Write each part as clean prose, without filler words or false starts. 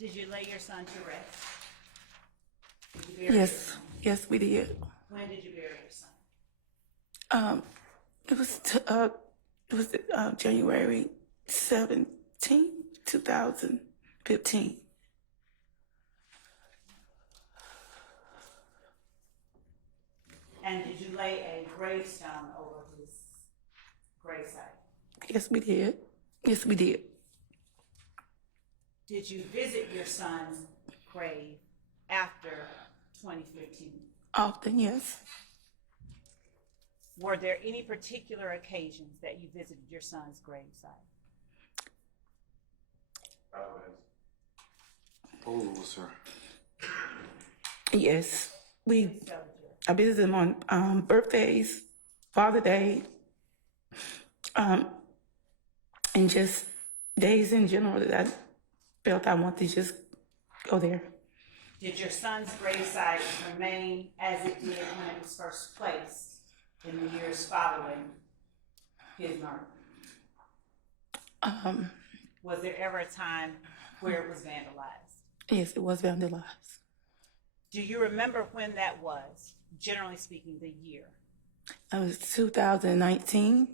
Did you lay your son to rest? Did you bury Yes, your son? yes, we did. When did you bury your son? It was January 17, 2015. And did you lay a gravestone over his gravesite? Yes, we did. Yes, we did. Did you visit your son's grave after 2015? Often, yes. Were there any particular occasions that you visited your son's gravesite? Oh, sir. Yes. Please tell the jury. I visited him on birthdays, Father Day, and just days in general that I felt I wanted to just go there. Did your son's gravesite remain as it did when it was first placed in the years following his murder? Was there ever a time where it was vandalized? Yes, it was vandalized. Do you remember when that was, generally speaking, the year? It was 2019.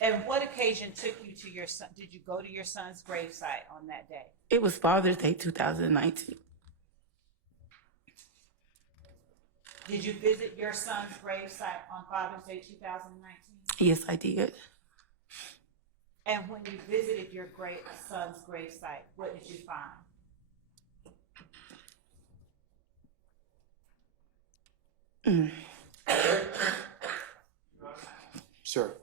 And what occasion took you to your son? Did you go to your son's gravesite on that day? It was Father's Day 2019. Did you visit your son's gravesite on Father's Day 2019? Yes, I did. And when you visited your son's gravesite, what did you find? Sir.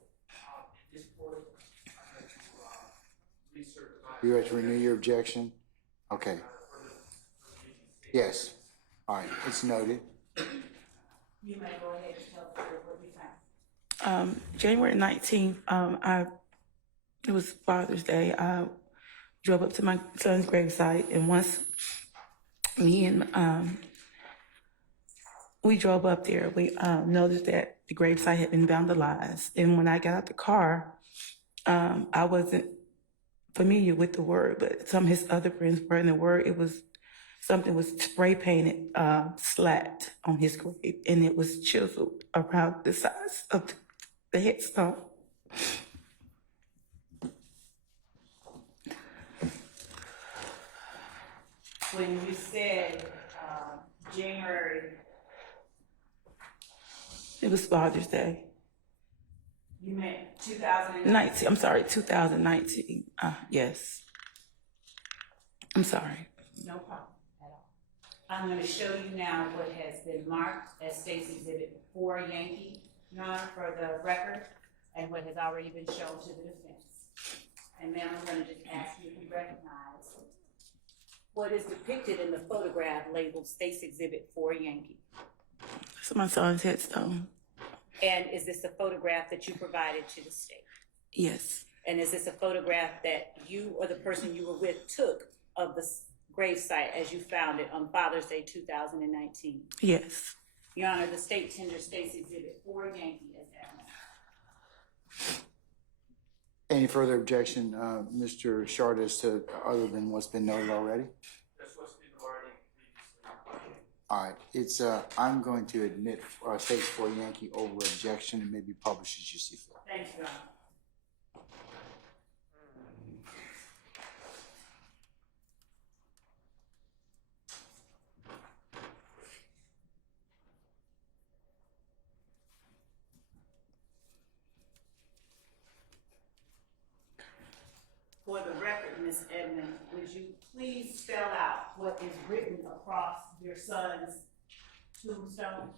You have to renew your objection? Okay. Yes. All right, it's noted. You may go ahead and tell the jury what you found. January 19th, it was Father's Day. I drove up to my son's gravesite, and once me and we drove up there, we noticed that the gravesite had been vandalized. And when I got out the car, I wasn't familiar with the word, but some of his other friends were, in the word, something was spray painted slatt on his grave, and it was chiseled around the size of the headstone. When you said January, It was Father's Day. you meant 2019? I'm sorry, 2019. Yes. I'm sorry. No problem at all. I'm going to show you now what has been marked as State's Exhibit 4 Yankee, Your Honor, for the record, and what has already been shown to the defense. And now I'm going to just ask you to recognize what is depicted in the photograph labeled State's Exhibit 4 Yankee. That's my son's headstone. And is this a photograph that you provided to the state? Yes. And is this a photograph that you or the person you were with took of the gravesite as you found it on Father's Day 2019? Yes. Your Honor, the state tenders State's Exhibit 4 Yankee as evidence. Any further objection, Mr. Shardas, to other than what's been noted already? That's what's been already previously. All right, it's, I'm going to admit State's 4 Yankee over objection and maybe publish as you see fit. Thank you, Your Honor. For the record, Ms. Edmonds, would you please spell out what is written across your son's tombstone?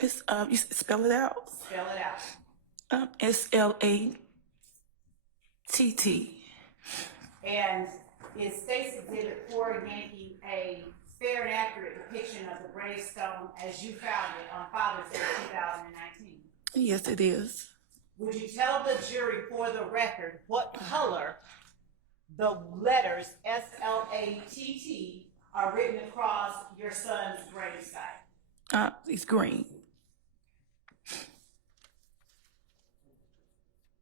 It's you spell it out. Spell it out. SLATT. And is State's Exhibit 4 Yankee a fair and accurate depiction of the gravestone as you found it on Father's Day 2019? Yes, it is. Would you tell the jury for the record what color the letters SLATT are written across your son's gravesite? It's green.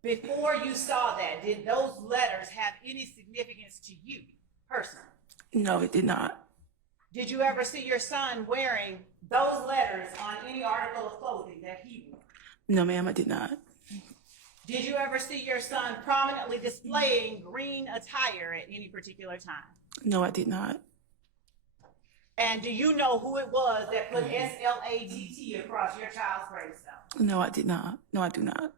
Before you saw that, did those letters have any significance to you personally? No, it did not. Did you ever see your son wearing those letters on any article of clothing that he wore? No, ma'am, I did not. Did you ever see your son prominently displaying green attire at any particular time? No, I did not. And do you know who it was that put SLATT across your child's gravestone? No, I did not. No, I do not.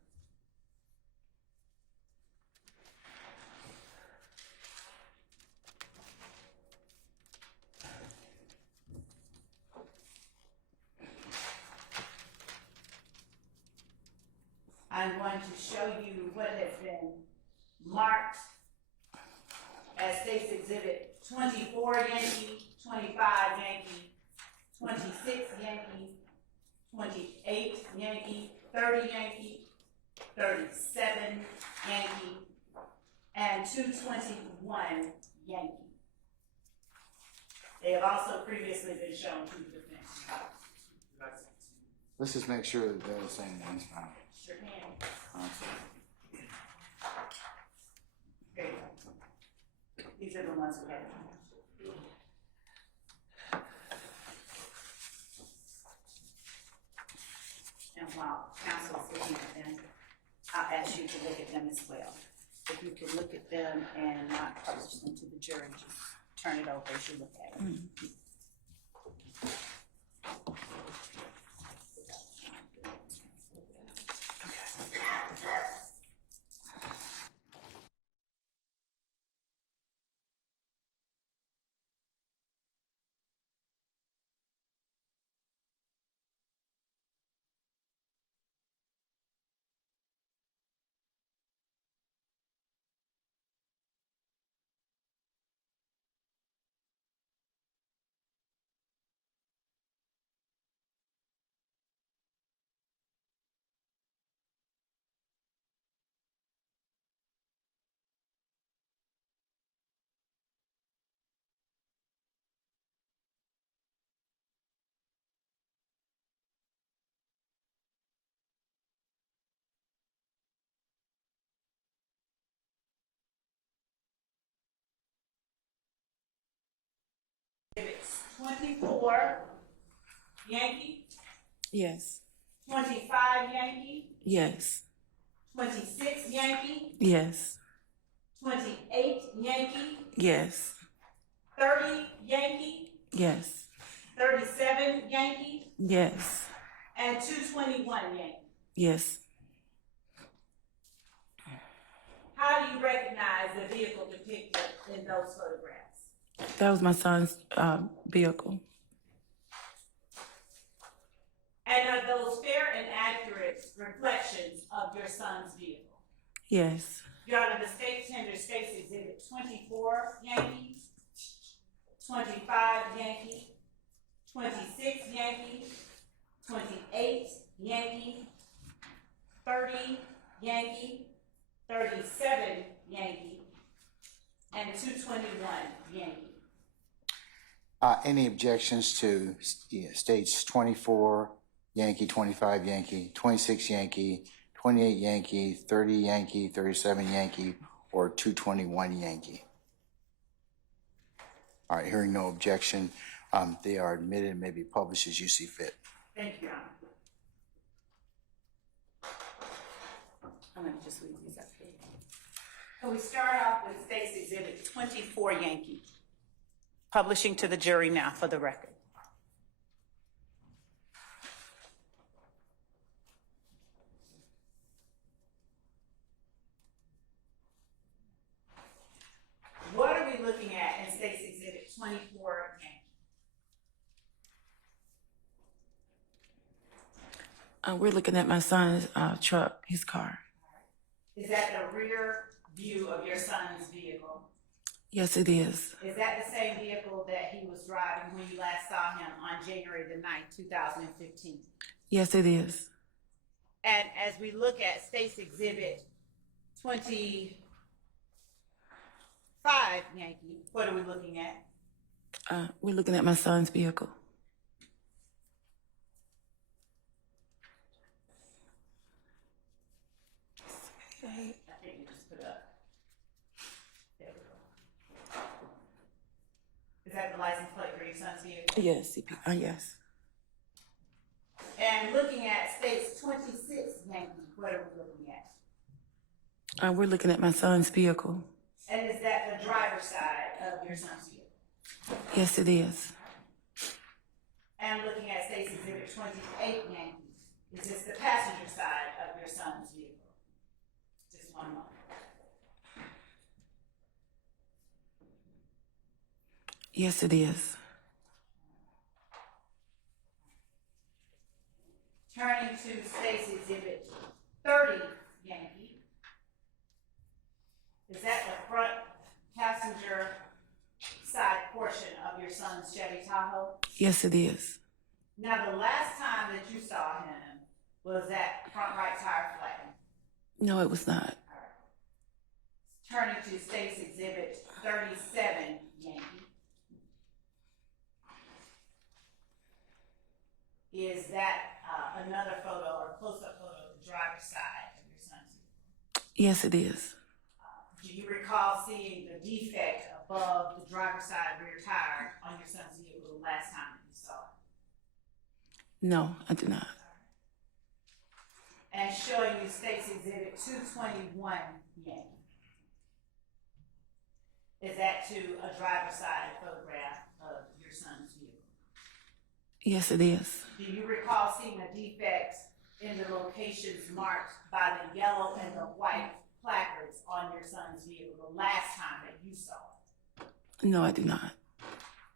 I'm going to show you what has been marked as State's Exhibit 24 Yankee, 25 Yankee, 26 Yankee, 28 Yankee, 30 Yankee, 37 Yankee, and 221 Yankee. They have also previously been shown to the defense. Let's just make sure that they're the same ones now. Sure can. Okay. There you go. These are the ones we have. And while counsel is looking at them, I'll ask you to look at them as well. If you could look at them and not publish them to the jury, just turn it over as you look at it. Exhibits 24 Yankee, Yes. 25 Yankee, Yes. 26 Yankee, Yes. 28 Yankee, Yes. 30 Yankee, Yes. 37 Yankee, Yes. and 221 Yankee. Yes. How do you recognize the vehicle depicted in those photographs? That was my son's vehicle. And are those fair and accurate reflections of your son's vehicle? Yes. Your Honor, the state tender State's Exhibit 24 Yankee, 25 Yankee, 26 Yankee, 28 Yankee, 30 Yankee, 37 Yankee, and 221 Yankee. Any objections to states 24 Yankee, 25 Yankee, 26 Yankee, 28 Yankee, 30 Yankee, 37 Yankee, or 221 Yankee? All right, hearing no objection, they are admitted and may be published as you see fit. Thank you, Your Honor. I'm going to just leave these up here. So we start off with State's Exhibit 24 Yankee. Publishing to the jury now for the record. What are we looking at in State's Exhibit 24 Yankee? We're looking at my son's truck, his car. Is that the rear view of your son's vehicle? Yes, it is. Is that the same vehicle that he was driving when you last saw him on January the 9th, 2015? Yes, it is. And as we look at State's Exhibit 25 Yankee, what are we looking at? We're looking at my son's vehicle. Is that the license plate for your son's vehicle? Yes, yes. And looking at states 26 Yankee, what are we looking at? We're looking at my son's vehicle. And is that the driver's side of your son's vehicle? Yes, it is. And looking at states exhibit 28 Yankee, is this the passenger side of your son's vehicle? Just one moment. Yes, it is. Turning to states exhibit 30 Yankee, is that the front passenger side portion of your son's Chevy Tahoe? Yes, it is. Now, the last time that you saw him, was that front right tire flattened? No, it was not. Turning to states exhibit 37 Yankee, is that another photo or close-up photo of the driver's side of your son's vehicle? Yes, it is. Do you recall seeing the defect above the driver's side rear tire on your son's vehicle the last time that you saw it? No, I do not. And showing you states exhibit 221 Yankee. Is that to a driver's side photograph of your son's vehicle? Yes, it is. Do you recall seeing a defect in the locations marked by the yellow and the white placards on your son's vehicle the last time that you saw it? No, I do not.